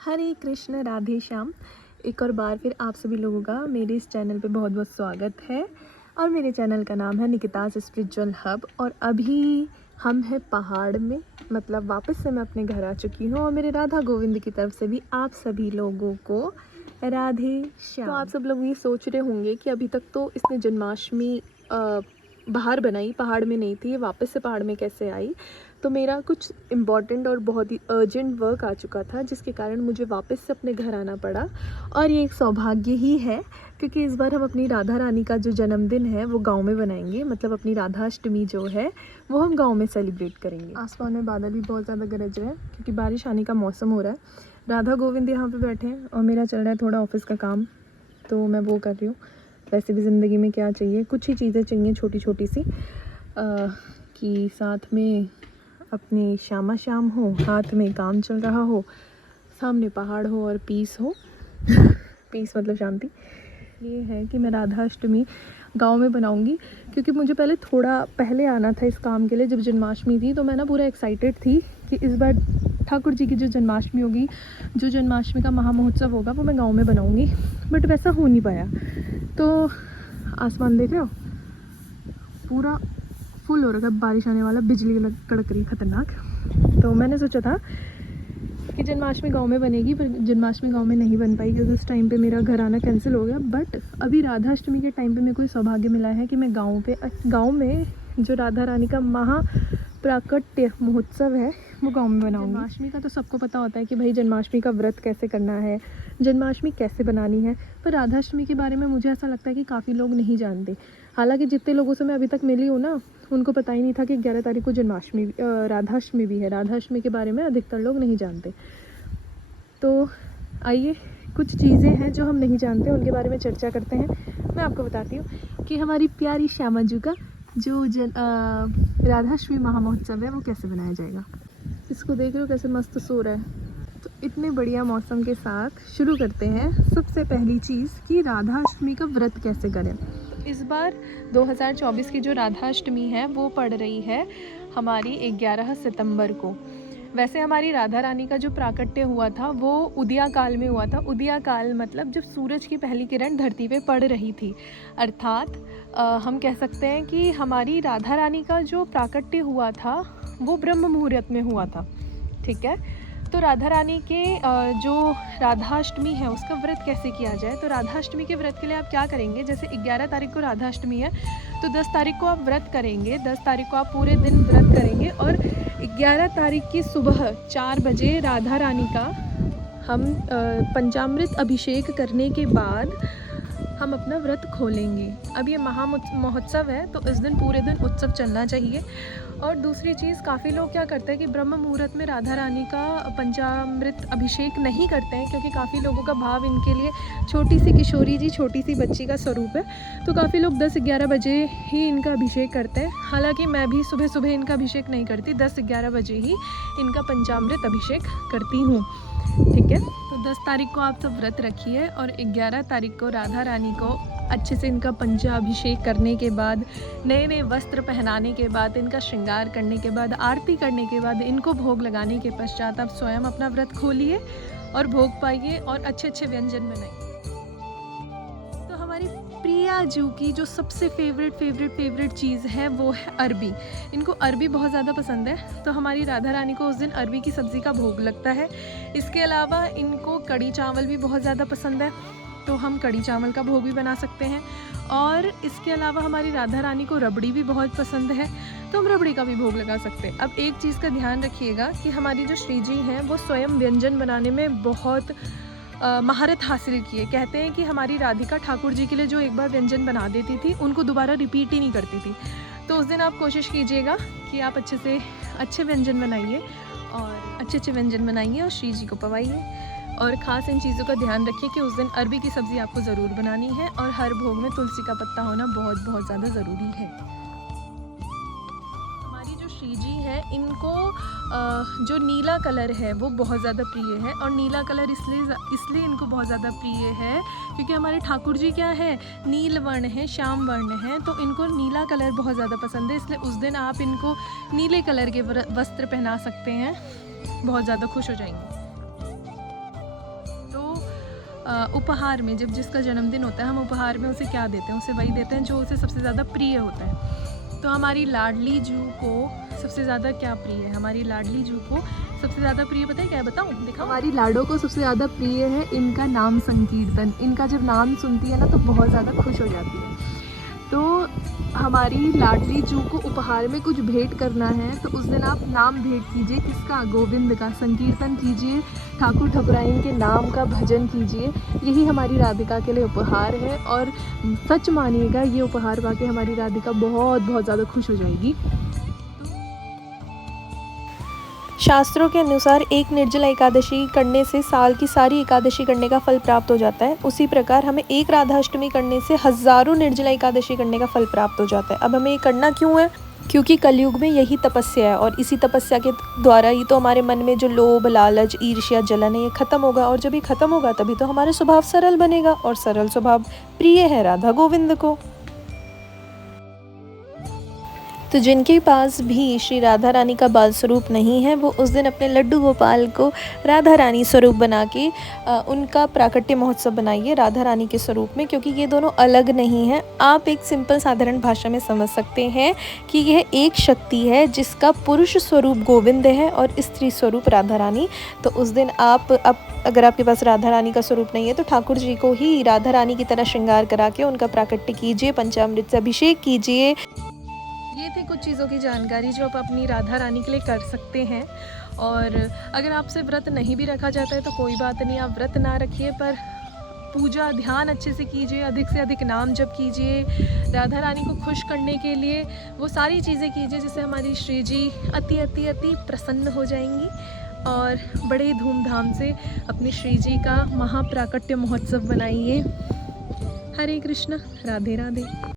हरे कृष्ण राधे श्याम। एक और बार फिर आप सभी लोगों का मेरे इस चैनल पे बहुत बहुत स्वागत है। और मेरे चैनल का नाम है निकिताज स्पिरिचुअल हब। और अभी हम हैं पहाड़ में, मतलब वापस से मैं अपने घर आ चुकी हूँ। और मेरे राधा गोविंद की तरफ से भी आप सभी लोगों को राधे श्याम। तो आप सब लोग ये सोच रहे होंगे कि अभी तक तो इसने जन्माष्टमी बाहर बनाई, पहाड़ में नहीं थी, ये वापस से पहाड़ में कैसे आई। तो मेरा कुछ इम्पॉर्टेंट और बहुत ही अर्जेंट वर्क आ चुका था, जिसके कारण मुझे वापस से अपने घर आना पड़ा। और ये एक सौभाग्य ही है, क्योंकि इस बार हम अपनी राधा रानी का जो जन्मदिन है वो गांव में बनाएंगे। मतलब अपनी राधाष्टमी जो है वो हम गांव में सेलिब्रेट करेंगे। आसमान में बादल भी बहुत ज़्यादा गरज रहे हैं, क्योंकि बारिश आने का मौसम हो रहा है। राधा गोविंद यहाँ पे बैठे हैं और मेरा चल रहा है थोड़ा ऑफिस का काम, तो मैं वो कर रही हूँ। वैसे भी ज़िंदगी में क्या चाहिए, कुछ ही चीज़ें चाहिए छोटी छोटी सी, कि साथ में अपनी श्यामा शाम हो, हाथ में काम चल रहा हो, सामने पहाड़ हो और पीस हो। पीस मतलब शांति। ये है कि मैं राधाष्टमी गांव में बनाऊंगी, क्योंकि मुझे थोड़ा पहले आना था इस काम के लिए। जब जन्माष्टमी थी तो मैं ना पूरा एक्साइटेड थी कि इस बार ठाकुर जी की जो जन्माष्टमी होगी, जो जन्माष्टमी का महामहोत्सव होगा, वो मैं गांव में बनाऊंगी। बट वैसा हो नहीं पाया। तो आसमान देख रहे हो, पूरा फुल हो रखा है, बारिश आने वाला, बिजली कड़क रही खतरनाक। तो मैंने सोचा था कि जन्माष्टमी गांव में बनेगी, पर जन्माष्टमी गांव में नहीं बन पाई, क्योंकि उस टाइम पे मेरा घर आना कैंसिल हो गया। बट अभी राधाष्टमी के टाइम पे मेरे को सौभाग्य मिला है कि मैं गांव में जो राधा रानी का प्राकट्य महोत्सव है वो गांव में बनाऊंगी। जन्माष्टमी का तो सबको पता होता है कि भाई जन्माष्टमी का व्रत कैसे करना है, जन्माष्टमी कैसे बनानी है। पर राधाष्टमी के बारे में मुझे ऐसा लगता है कि काफ़ी लोग नहीं जानते। हालांकि जितने लोगों से मैं अभी तक मिली हूँ ना, उनको पता ही नहीं था कि 11 तारीख को राधाष्टमी भी है। राधाष्टमी के बारे में अधिकतर लोग नहीं जानते। तो आइए, कुछ चीज़ें हैं जो हम नहीं जानते, उनके बारे में चर्चा करते हैं। मैं आपको बताती हूँ कि हमारी प्यारी श्यामा जी का जो राधाष्टमी महामहोत्सव है वो कैसे बनाया जाएगा। इसको देख रहे हो कैसे मस्त सो रहा है। तो इतने बढ़िया मौसम के साथ शुरू करते हैं। सबसे पहली चीज़ कि राधाष्टमी का व्रत कैसे करें। इस बार 2024 की जो राधाष्टमी है वो पड़ रही है हमारी 11 सितंबर को। वैसे हमारी राधा रानी का जो प्राकट्य हुआ था वो उदया काल में हुआ था। उदया काल मतलब जब सूरज की पहली किरण धरती पे पड़ रही थी। अर्थात हम कह सकते हैं कि हमारी राधा रानी का जो प्राकट्य हुआ था वो ब्रह्म मुहूर्त में हुआ था। ठीक है। तो राधा रानी के जो राधाष्टमी है उसका व्रत कैसे किया जाए। तो राधाष्टमी के व्रत के लिए आप क्या करेंगे, जैसे 11 तारीख को राधाष्टमी है तो 10 तारीख को आप व्रत करेंगे। 10 तारीख को आप पूरे दिन व्रत करेंगे और 11 तारीख की सुबह 4 बजे राधा रानी का हम पंचामृत अभिषेक करने के बाद हम अपना व्रत खोलेंगे। अब ये महोत्सव है तो इस दिन पूरे दिन उत्सव चलना चाहिए। और दूसरी चीज़, काफ़ी लोग क्या करते हैं कि ब्रह्म मुहूर्त में राधा रानी का पंचामृत अभिषेक नहीं करते हैं, क्योंकि काफ़ी लोगों का भाव इनके लिए छोटी सी किशोरी जी, छोटी सी बच्ची का स्वरूप है। तो काफ़ी लोग 10-11 बजे ही इनका अभिषेक करते हैं। हालांकि मैं भी सुबह सुबह इनका अभिषेक नहीं करती, 10-11 बजे ही इनका पंचामृत अभिषेक करती हूँ। ठीक है। तो 10 तारीख को आप सब व्रत रखिए और 11 तारीख को राधा रानी को अच्छे से इनका पंचाभिषेक करने के बाद, नए नए वस्त्र पहनाने के बाद, इनका श्रृंगार करने के बाद, आरती करने के बाद, इनको भोग लगाने के पश्चात आप स्वयं अपना व्रत खोलिए और भोग पाइए और अच्छे अच्छे व्यंजन बनाइए। तो हमारी प्रिया जू की जो सबसे फेवरेट चीज़ है वो है अरबी। इनको अरबी बहुत ज़्यादा पसंद है, तो हमारी राधा रानी को उस दिन अरबी की सब्ज़ी का भोग लगता है। इसके अलावा इनको कड़ी चावल भी बहुत ज़्यादा पसंद है, तो हम कड़ी चावल का भोग भी बना सकते हैं। और इसके अलावा हमारी राधा रानी को रबड़ी भी बहुत पसंद है, तो हम रबड़ी का भी भोग लगा सकते हैं। अब एक चीज़ का ध्यान रखिएगा कि हमारी जो श्री जी हैं वो स्वयं व्यंजन बनाने में बहुत महारत हासिल की है। कहते हैं कि हमारी राधिका ठाकुर जी के लिए जो एक बार व्यंजन बना देती थी उनको दोबारा रिपीट ही नहीं करती थी। तो उस दिन आप कोशिश कीजिएगा कि आप अच्छे व्यंजन बनाइए और अच्छे व्यंजन बनाइए और श्री जी को पवाइए। और ख़ास इन चीज़ों का ध्यान रखिए कि उस दिन अरबी की सब्ज़ी आपको ज़रूर बनानी है और हर भोग में तुलसी का पत्ता होना बहुत ज़्यादा ज़रूरी है। हमारी जो श्री जी है इनको जो नीला कलर है वो बहुत ज़्यादा प्रिय है। और नीला कलर इसलिए इनको बहुत ज़्यादा प्रिय है क्योंकि हमारे ठाकुर जी क्या है, नील वर्ण है, श्याम वर्ण है, तो इनको नीला कलर बहुत ज़्यादा पसंद है। इसलिए उस दिन आप इनको नीले कलर के वस्त्र पहना सकते हैं, बहुत ज़्यादा खुश हो जाएंगे। उपहार में, जब जिसका जन्मदिन होता है हम उपहार में उसे क्या देते हैं, उसे वही देते हैं जो उसे सबसे ज़्यादा प्रिय होता है। तो हमारी लाडली जू को सबसे ज़्यादा क्या प्रिय है? हमारी लाडली जू को सबसे ज़्यादा प्रिय पता है क्या है? बताऊँ, दिखाओ। हमारी लाडो को सबसे ज़्यादा प्रिय है इनका नाम संकीर्तन। इनका जब नाम सुनती है ना तो बहुत ज़्यादा खुश हो जाती है। तो हमारी लाडली जू को उपहार में कुछ भेंट करना है तो उस दिन आप नाम भेंट कीजिए। किसका? गोविंद का। संकीर्तन कीजिए, ठाकुर ठकुराइन के नाम का भजन कीजिए। यही हमारी राधिका के लिए उपहार है और सच मानिएगा ये उपहार पाके हमारी राधिका बहुत बहुत ज़्यादा खुश हो जाएगी। शास्त्रों के अनुसार एक निर्जला एकादशी करने से साल की सारी एकादशी करने का फल प्राप्त हो जाता है। उसी प्रकार हमें एक राधाष्टमी करने से हज़ारों निर्जला एकादशी करने का फल प्राप्त हो जाता है। अब हमें ये करना क्यों है? क्योंकि कलयुग में यही तपस्या है और इसी तपस्या के द्वारा ही तो हमारे मन में जो लोभ, लालच, ईर्ष्या, जलन है ये खत्म होगा। और जब ये खत्म होगा तभी तो हमारा स्वभाव सरल बनेगा और सरल स्वभाव प्रिय है राधा गोविंद को। तो जिनके पास भी श्री राधा रानी का बाल स्वरूप नहीं है वो उस दिन अपने लड्डू गोपाल को राधा रानी स्वरूप बना के उनका प्राकट्य महोत्सव बनाइए राधा रानी के स्वरूप में, क्योंकि ये दोनों अलग नहीं हैं। आप एक सिंपल साधारण भाषा में समझ सकते हैं कि यह एक शक्ति है जिसका पुरुष स्वरूप गोविंद है और स्त्री स्वरूप राधा रानी। तो उस दिन आप अगर आपके पास राधा रानी का स्वरूप नहीं है तो ठाकुर जी को ही राधा रानी की तरह श्रृंगार करा के उनका प्राकट्य कीजिए, पंचामृत से अभिषेक कीजिए। ये थी कुछ चीज़ों की जानकारी जो आप अपनी राधा रानी के लिए कर सकते हैं। और अगर आपसे व्रत नहीं भी रखा जाता है तो कोई बात नहीं, आप व्रत ना रखिए पर पूजा ध्यान अच्छे से कीजिए, अधिक से अधिक नाम जप कीजिए, राधा रानी को खुश करने के लिए वो सारी चीज़ें कीजिए जिससे हमारी श्री जी अति अति अति प्रसन्न हो जाएंगी। और बड़े धूमधाम से अपनी श्री जी का महाप्राकट्य महोत्सव बनाइए। हरे कृष्ण, राधे राधे।